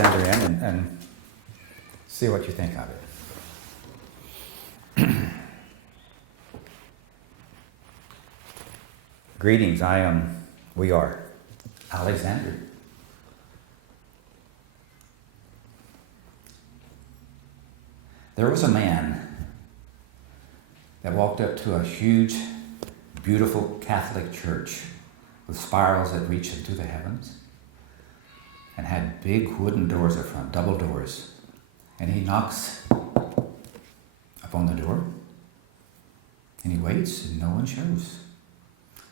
Alexander in and see what you think of it. Greetings, we are Alexander. There was a man that walked up to a huge, beautiful Catholic church with spirals that reached into the heavens and had big wooden doors up front, double doors. And he knocks upon the door and he waits and no one shows.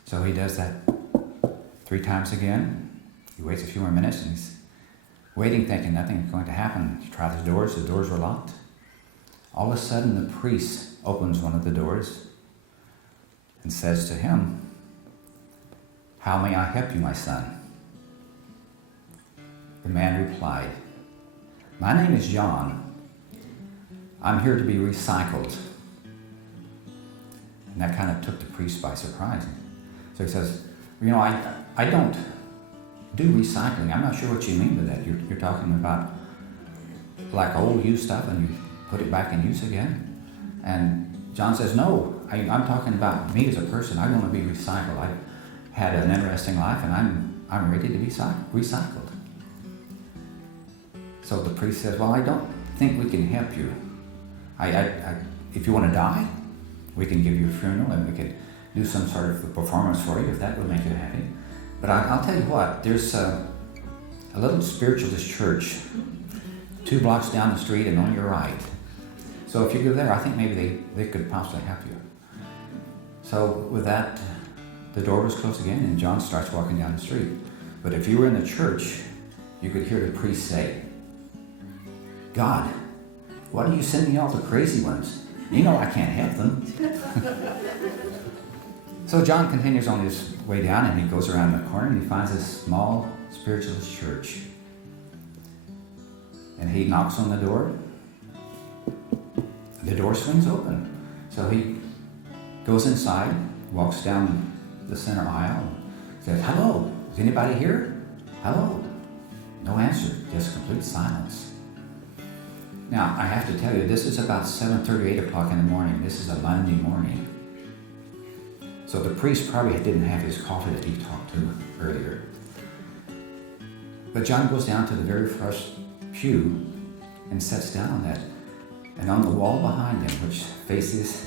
So he does that 3 times again. He waits a few more minutes and he's waiting, thinking nothing's going to happen. He tries the doors were locked. All of a sudden the priest opens one of the doors and says to him, "How may I help you, my son?" The man replied, "My name is John. I'm here to be recycled." And that kind of took the priest by surprise. So he says, I don't do recycling. I'm not sure what you mean by that. You're talking about like old used stuff and you put it back in use again? And John says, "No, I'm talking about me as a person. I want to be recycled. I had an interesting life and I'm ready to be recycled." So the priest says, "Well, I don't think we can help you. If you want to die, we can give you a funeral and we can do some sort of performance for you if that would make you happy. But I'll tell you what, there's a little spiritualist church 2 blocks down the street and on your right. So if you go there, I think maybe they could possibly help you." So with that, the door was closed again and John starts walking down the street. But if you were in the church, you could hear the priest say, "God, why do you send me all the crazy ones? You know I can't help them." So John continues on his way down and he goes around the corner and he finds this small spiritualist church. And he knocks on the door. The door swings open. So he goes inside, walks down the center aisle, and says, "Hello, is anybody here? Hello?" No answer, just complete silence. Now, I have to tell you, this is about 7:30, 8 o'clock in the morning. This is a Monday morning. So the priest probably didn't have his coffee that he talked to earlier. But John goes down to the very first pew and sits down on that. And on the wall behind him, which faces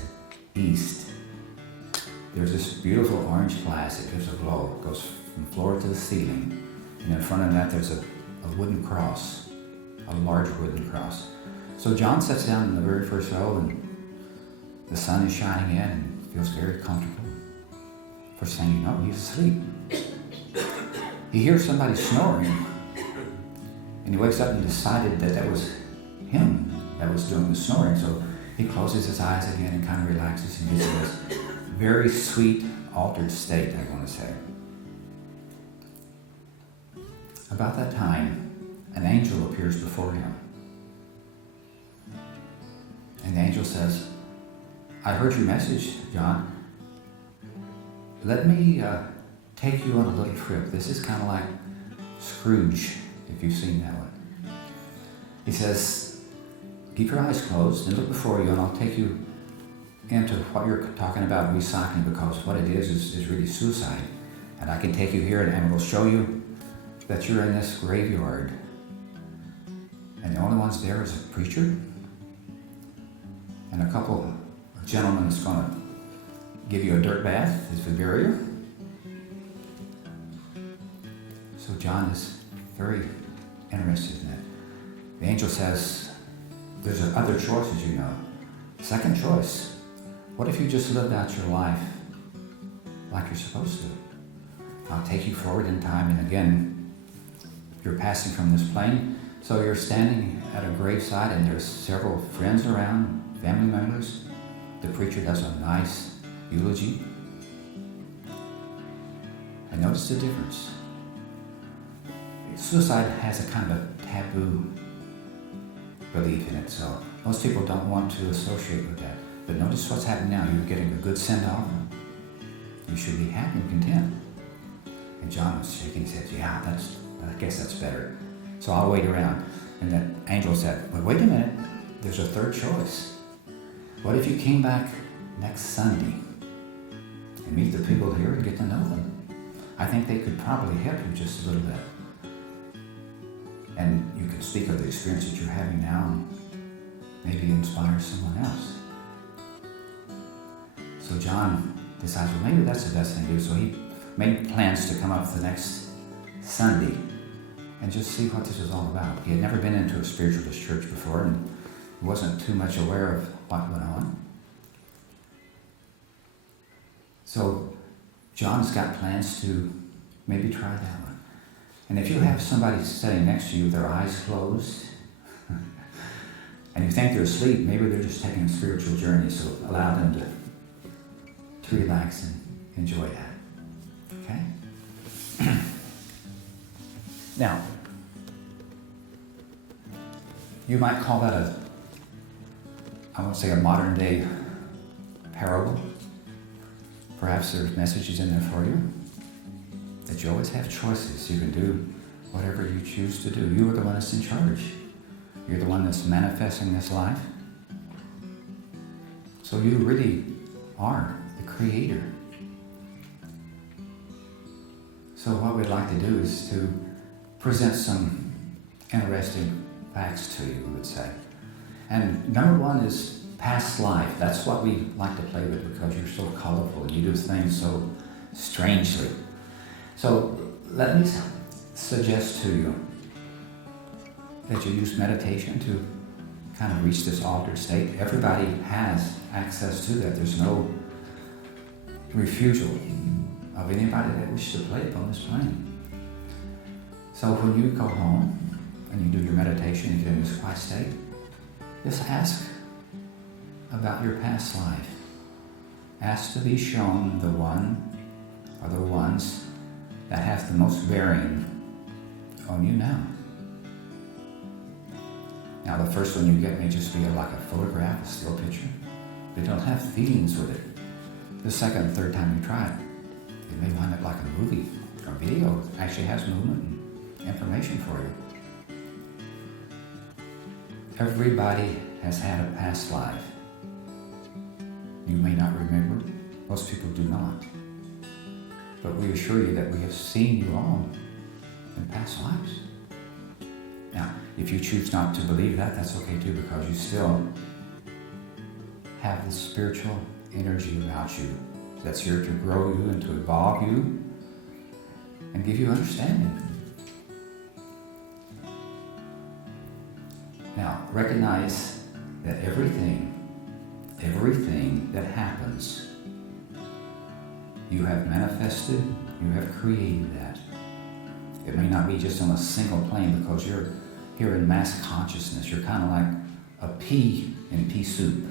east, there's this beautiful orange glass that gives a glow. It goes from floor to the ceiling. And in front of that, there's a wooden cross, a large wooden cross. So John sits down in the very first row and the sun is shining in and feels very comfortable. First thing you know, he's asleep. He hears somebody snoring and he wakes up and decided that was him that was doing the snoring. So he closes his eyes again and kind of relaxes and gets in this very sweet, altered state, I want to say. About that time, an angel appears before him. And the angel says, "I heard your message, John. Let me take you on a little trip." This is kind of like Scrooge, if you've seen that one. He says, "Keep your eyes closed and look before you and I'll take you into what you're talking about, recycling, because what it is really suicide. And I can take you here and we'll show you that you're in this graveyard. And the only ones there is a preacher and a couple of gentlemen that's going to give you a dirt bath as a burial." So John is very interested in that. The angel says, "There's other choices, you know. Second choice, what if you just lived out your life like you're supposed to? I'll take you forward in time, and again, you're passing from this plane, so you're standing at a graveside and there's several friends around, family members. The preacher does a nice eulogy. And notice the difference. Suicide has a kind of taboo belief in it, so most people don't want to associate with that. But notice what's happening now. You're getting a good send-off. You should be happy and content. And John was shaking his head. "Yeah, I guess that's better." So I'll wait around. And that angel said, well, wait a minute, there's a third choice. What if you came back next Sunday and meet the people here and get to know them? I think they could probably help you just a little bit. And you can speak of the experience that you're having now and maybe inspire someone else. So John decides, well, maybe that's the best thing to do. So he made plans to come up the next Sunday and just see what this was all about. He had never been into a spiritualist church before and wasn't too much aware of what went on. So John's got plans to maybe try that one. And if you have somebody sitting next to you with their eyes closed, and you think they're asleep, maybe they're just taking a spiritual journey, so allow them to relax and enjoy that. Okay? Now, you might call that I won't say a modern day parable. Perhaps there's messages in there for you. That you always have choices. You can do whatever you choose to do. You are the one that's in charge. You're the one that's manifesting this life. So you really are the creator. So what we'd like to do is to present some interesting facts to you, we would say. And number one is past life. That's what we like to play with because you're so colorful. You do things so strangely. So let me suggest to you that you use meditation to kind of reach this altered state. Everybody has access to that. There's no refusal of anybody that wishes to play upon this plane. So when you go home and you do your meditation, you get in this quiet state, just ask about your past life. Ask to be shown the one or the ones that have the most bearing on you now. Now the first one you get may just be like a photograph, a still picture. They don't have feelings with it. The second and third time you try it, it may wind up like a movie or video. It actually has movement and information for you. Everybody has had a past life. You may not remember. Most people do not. But we assure you that we have seen you all in past lives. Now, if you choose not to believe that, that's okay too, because you still have the spiritual energy about you that's here to grow you and to evolve you and give you understanding. Now, recognize that everything that happens, you have manifested, you have created that. It may not be just on a single plane because you're here in mass consciousness. You're kind of like a pea in pea soup.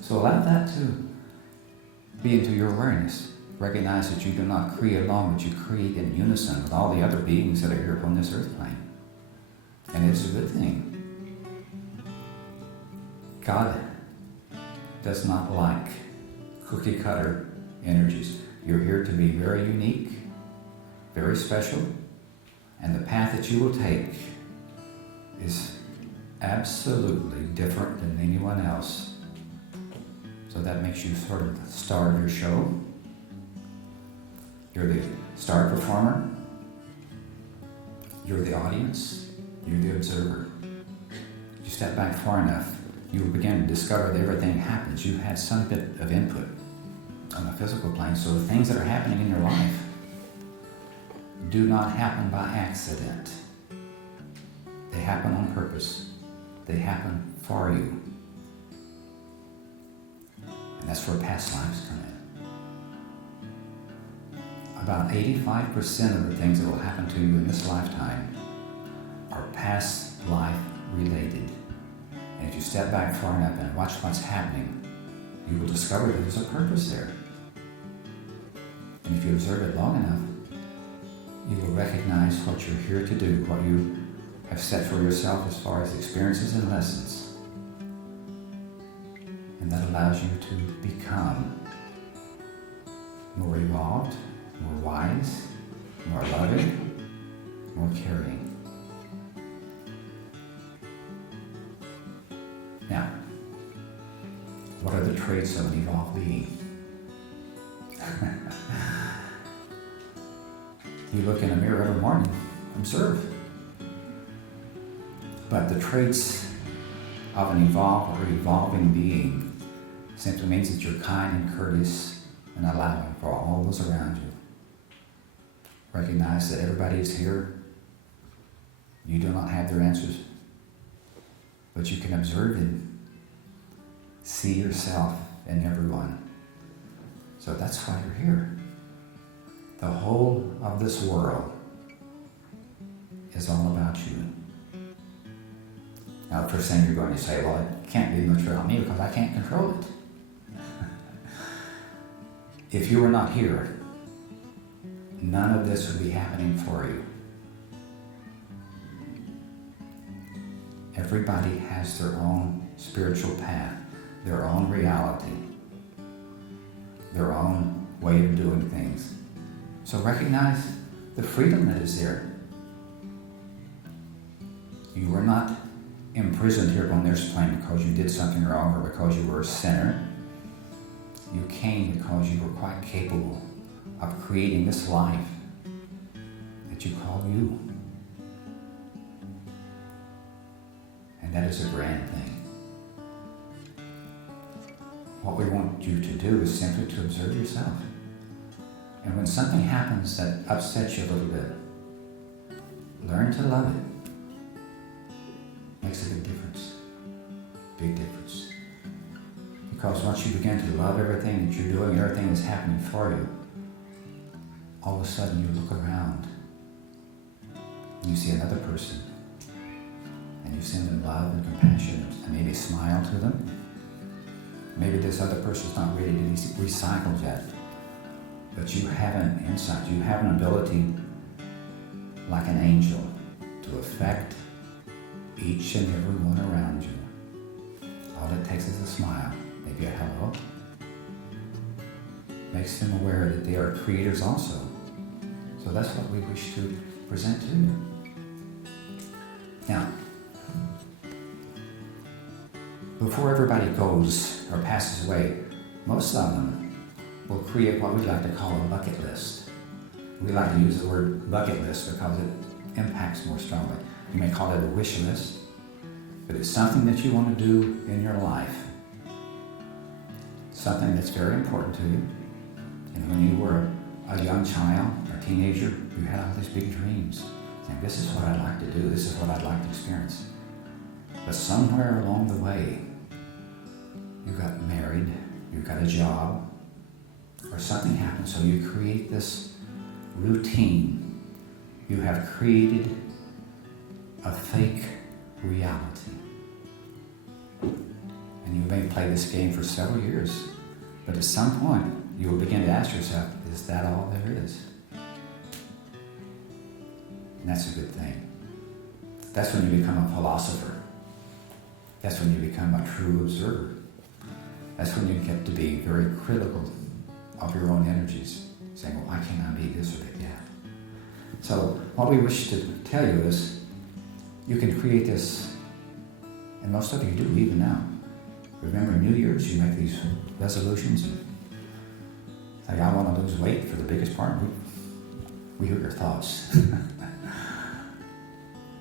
So allow that to be into your awareness. Recognize that you do not create alone, but you create in unison with all the other beings that are here upon this earth plane. And it's a good thing. God does not like cookie cutter energies. You're here to be very unique, very special, and the path that you will take is absolutely different than anyone else. So that makes you sort of the star of your show. You're the star performer. You're the audience. You're the observer. You step back far enough, you will begin to discover that everything happens. You had some bit of input on the physical plane, so the things that are happening in your life do not happen by accident. They happen on purpose. They happen for you. And that's where past lives come in. About 85% of the things that will happen to you in this lifetime are past life related. And if you step back far enough and watch what's happening, you will discover that there's a purpose there. And if you observe it long enough, you will recognize what you're here to do, what you have set for yourself as far as experiences and lessons. And that allows you to become more evolved, more wise, more loving, more caring. Now, what are the traits of an evolved being? You look in a mirror every morning, observe. But the traits of an evolved or evolving being simply means that you're kind and courteous and allowing for all those around you. Recognize that everybody is here. You do not have their answers, but you can observe and see yourself in everyone. So that's why you're here. The whole of this world is all about you. Now, the first thing you're going to say, well, it can't be much about me because I can't control it. If you were not here, none of this would be happening for you. Everybody has their own spiritual path, their own reality, their own way of doing things. So recognize the freedom that is there. You were not imprisoned here on this plane because you did something wrong or because you were a sinner. You came because you were quite capable of creating this life that you call you. And that is a grand thing. What we want you to do is simply to observe yourself. And when something happens that upsets you a little bit, learn to love it. Makes a big difference. Big difference. Because once you begin to love everything that you're doing, everything that's happening for you, all of a sudden you look around and you see another person and you send them love and compassion and maybe smile to them. Maybe this other person's not ready to be recycled yet, but you have an insight, you have an ability like an angel to affect each and every one around you. All it takes is a smile, maybe a hello. Makes them aware that they are creators also. So that's what we wish to present to you. Now, before everybody goes or passes away, most of them will create what we like to call a bucket list. We like to use the word bucket list because it impacts more strongly. You may call it a wish list, but it's something that you want to do in your life. Something that's very important to you. And when you were a young child or teenager, you had all these big dreams. Saying, this is what I'd like to do, this is what I'd like to experience. But somewhere along the way, you got married, you got a job, or something happened, so you create this routine. You have created a fake reality. And you may play this game for several years, but at some point, you will begin to ask yourself, is that all there is? And that's a good thing. That's when you become a philosopher. That's when you become a true observer. That's when you get to be very critical of your own energies, saying, well, why can't I be this or that? Yeah. So what we wish to tell you is, you can create this, and most of you do even now. Remember, New Year's, you make these resolutions, and say, I want to lose weight for the biggest part. We hear your thoughts.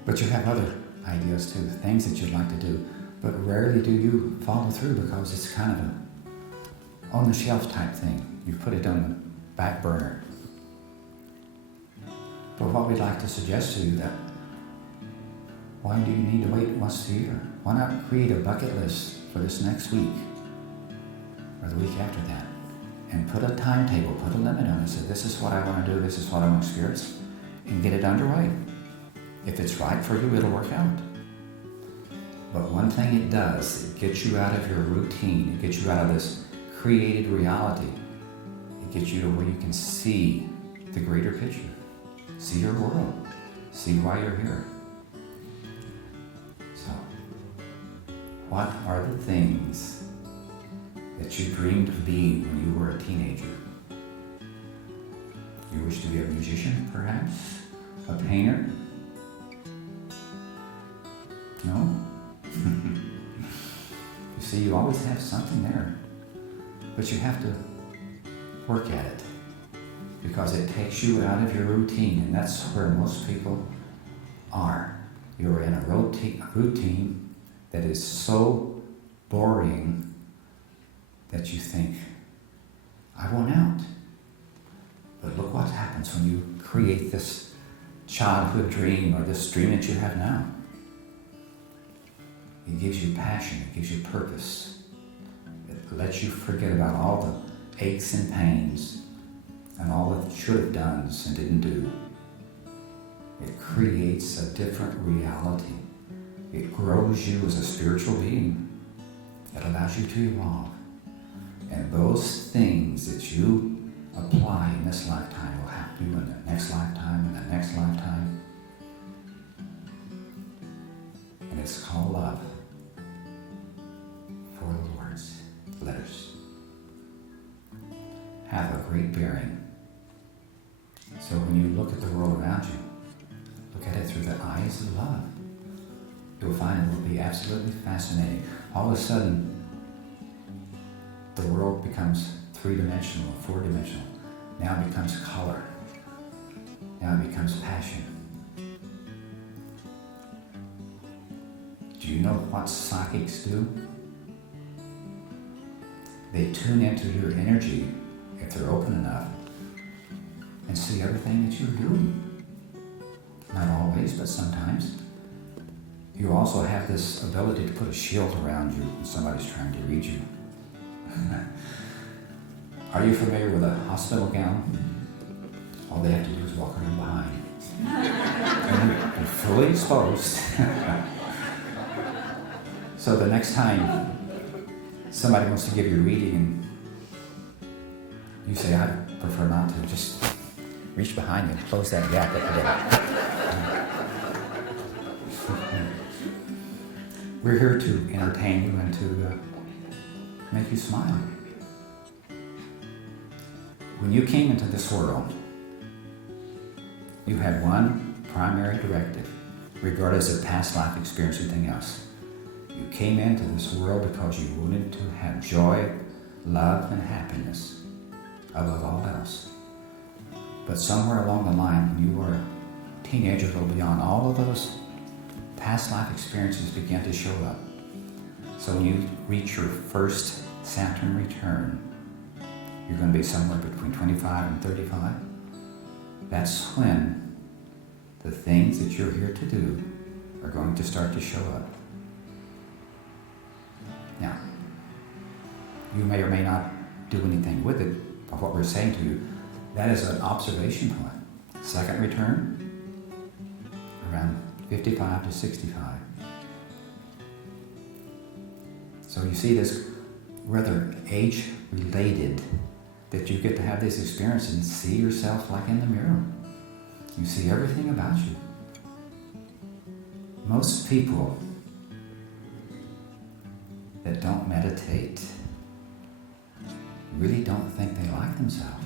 But you have other ideas too, things that you'd like to do, but rarely do you follow through because it's kind of a on-the-shelf type thing. You put it on the back burner. But what we'd like to suggest to you that, why do you need to wait once a year? Why not create a bucket list for this next week or the week after that? And put a timetable, put a limit on it. Say, this is what I want to do, this is what I want to experience, and get it underway. If it's right for you, it'll work out. But one thing it does, it gets you out of your routine. It gets you out of this created reality. It gets you to where you can see the greater picture. See your world. See why you're here. So, what are the things that you dreamed of being when you were a teenager? You wish to be a musician, perhaps? A painter? No? see, you always have something there. But you have to work at it because it takes you out of your routine, and that's where most people are. You're in a routine that is so boring that you think, I want out. But look what happens when you create this childhood dream or this dream that you have now. It gives you passion, it gives you purpose. It lets you forget about all the aches and pains and all the should have dones and didn't do. It creates a different reality. It grows you as a spiritual being. It allows you to evolve. And those things that you apply in this lifetime will help you in the next lifetime and the next lifetime. And it's called love. 4 words, letters. Have a great bearing. So when you look at the world around you, look at it through the eyes of love. You'll find it will be absolutely fascinating. All of a sudden, the world becomes 3-dimensional, 4-dimensional. Now it becomes color. Now it becomes passion. Do you know what psychics do? They tune into your energy, if they're open enough, and see everything that you're doing. Not always, but sometimes. You also have this ability to put a shield around you when somebody's trying to read you. Are you familiar with a hospital gown? All they have to do is walk around behind. And you're fully exposed. So the next time somebody wants to give you a reading and you say, I prefer not to, just reach behind you and close that gap that you did. We're here to entertain you and to make you smile. When you came into this world, you had one primary directive, regardless of past life experience or anything else. You came into this world because you wanted to have joy, love, and happiness above all else. But somewhere along the line, when you were a teenager, a little beyond, all of those past life experiences began to show up. So when you reach your first Saturn return, you're going to be somewhere between 25 and 35. That's when the things that you're here to do are going to start to show up. Now, you may or may not do anything with it, but what we're saying to you, that is an observation point. Second return, around 55 to 65. So you see this rather age-related, that you get to have this experience and see yourself like in the mirror. You see everything about you. Most people that don't meditate really don't think they like themselves.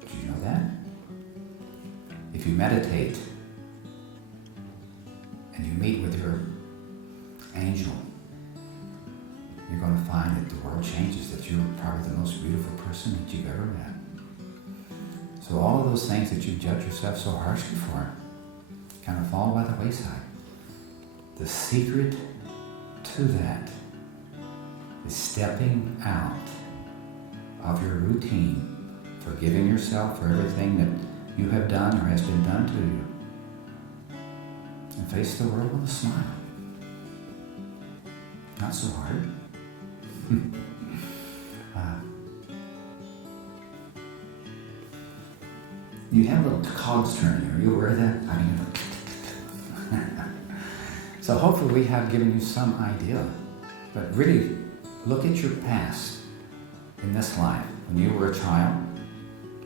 Do you know that? If you meditate and you meet with your angel, you're going to find that the world changes, that you're probably the most beautiful person that you've ever met. So all of those things that you judge yourself so harshly for kind of fall by the wayside. The secret to that is stepping out of your routine, forgiving yourself for everything that you have done or has been done to you, and face the world with a smile. Not so hard. You have a little cogs turning. Are you aware of that? I mean, so hopefully we have given you some idea. But really, look at your past in this life. When you were a child,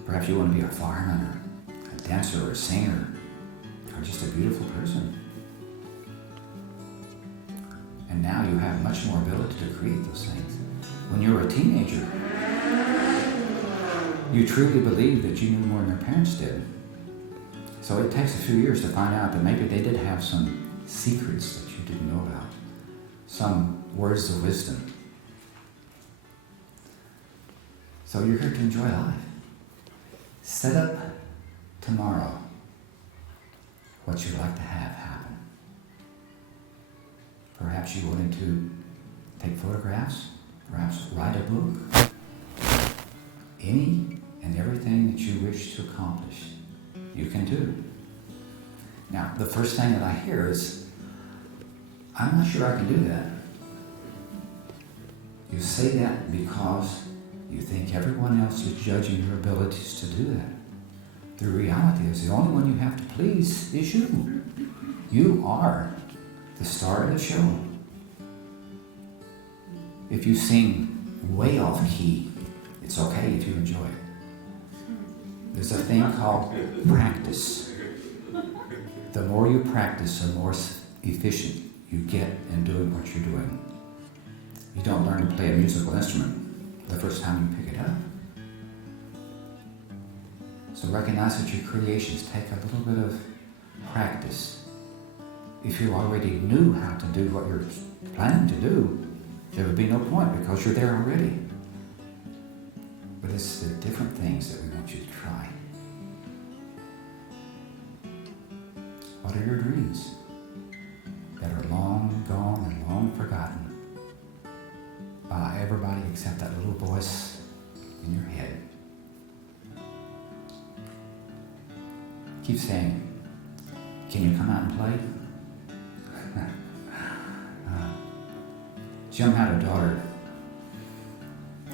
perhaps you want to be a fireman or a dancer or a singer or just a beautiful person. And now you have much more ability to create those things. When you were a teenager, you truly believed that you knew more than your parents did. So it takes a few years to find out that maybe they did have some secrets that you didn't know about, some words of wisdom. So you're here to enjoy life. Set up tomorrow what you'd like to have happen. Perhaps you're willing to take photographs, perhaps write a book. Any and everything that you wish to accomplish, you can do. Now, the first thing that I hear is, I'm not sure I can do that. You say that because you think everyone else is judging your abilities to do that. The reality is the only one you have to please is you. You are the star of the show. If you sing way off key, it's okay if you enjoy it. There's a thing called practice. The more you practice, the more efficient you get in doing what you're doing. You don't learn to play a musical instrument the first time you pick it up. So recognize that your creations take a little bit of practice. If you already knew how to do what you're planning to do, there would be no point because you're there already. But it's the different things that we want you to try. What are your dreams that are long gone and long forgotten by everybody except that little voice in your head? Keep saying, can you come out and play? Jim had a daughter.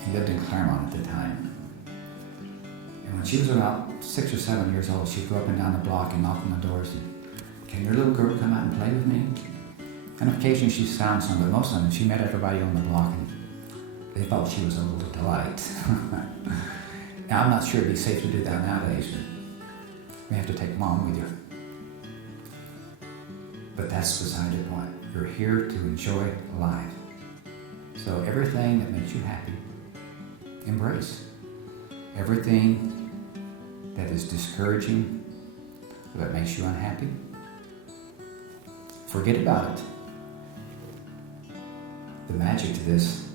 He lived in Claremont at the time. And when she was about 6 or 7 years old, she'd go up and down the block and knock on the doors and, can your little girl come out and play with me? And occasionally she found some, but most of them, she met everybody on the block and they thought she was a little delight. Now, I'm not sure it'd be safe to do that nowadays, but we have to take mom with you. But that's beside the point. You're here to enjoy life. So everything that makes you happy, embrace. Everything that is discouraging, that makes you unhappy, forget about it. The magic to this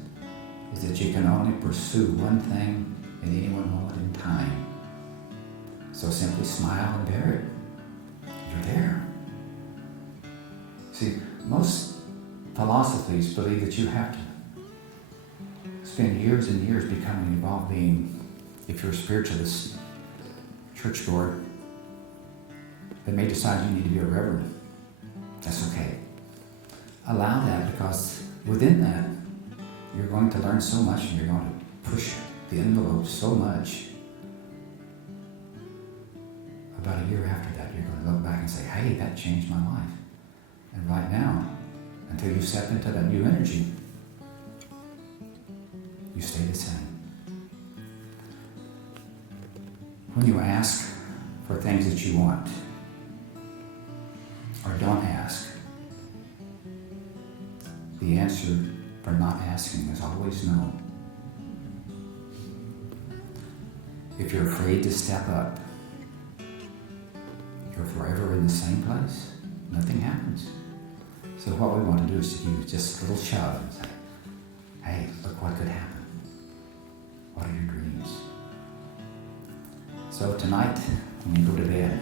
is that you can only pursue one thing at any one moment in time. So simply smile and bear it. You're there. See, most philosophies believe that you have to spend years and years becoming involved being, if you're a spiritualist, churchgoer, that may decide you need to be a reverend. That's okay. Allow that, because within that, you're going to learn so much and you're going to push the envelope so much. About a year after that, you're going to look back and say, hey, that changed my life. And right now, until you step into that new energy, you stay the same. When you ask for things that you want, or don't ask, the answer for not asking is always no. If you're afraid to step up, you're forever in the same place. Nothing happens. So what we want to do is to give you just a little shove and say, hey, look what could happen. What are your dreams? So tonight, when you go to bed,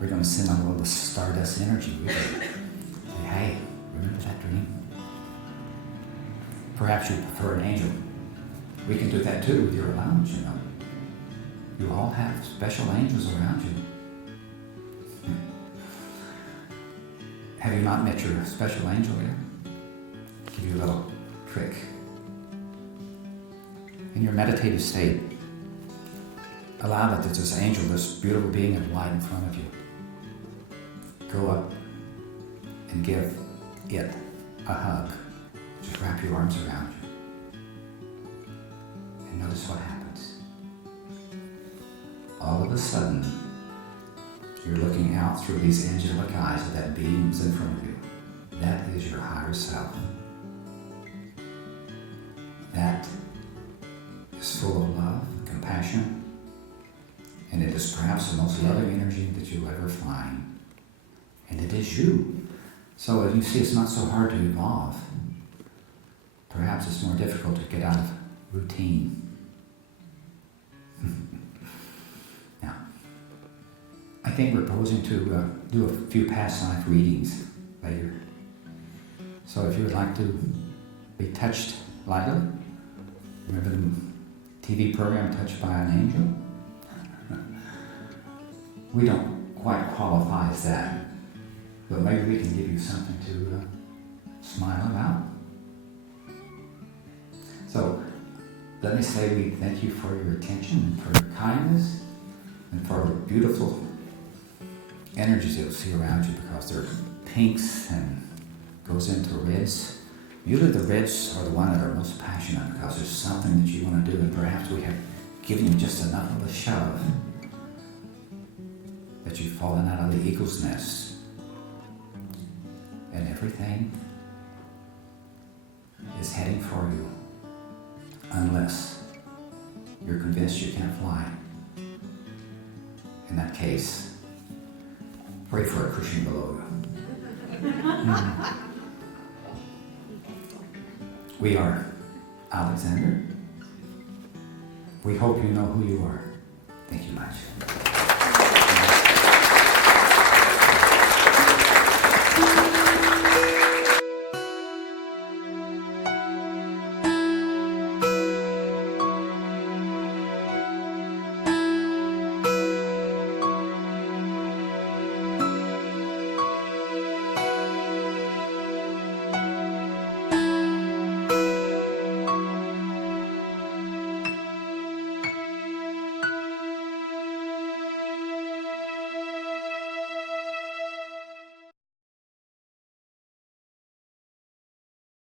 we're going to send a little stardust energy with you. Say, hey, remember that dream? Perhaps you prefer an angel. We can do that too with your lounge, you know. You all have special angels around you. Have you not met your special angel yet? Give you a little trick. In your meditative state, allow that there's this angel, this beautiful being of light in front of you. Go up and give it a hug. Just wrap your arms around you. And notice what happens. All of a sudden, you're looking out through these angelic eyes of that being that's in front of you. That is your higher self. That is full of love, compassion, and it is perhaps the most loving energy that you'll ever find. And it is you. So as you see, it's not so hard to evolve. Perhaps it's more difficult to get out of routine. think we're proposing to do a few past life readings later. So if you would like to be touched lightly, remember the TV program Touched by an Angel? We don't quite qualify as that, but maybe we can give you something to smile about. So let me say we thank you for your attention and for your kindness and for the beautiful energies you'll see around you, because they're pinks and goes into reds. Usually the reds are the one that are most passionate, because there's something that you want to do, and perhaps we have given you just enough of a shove that you've fallen out of the eagle's nest, and everything is heading for you, unless you're convinced you can't fly. In that case, pray for a cushion below you. We are Alexander. We hope you know who you are. Thank you much.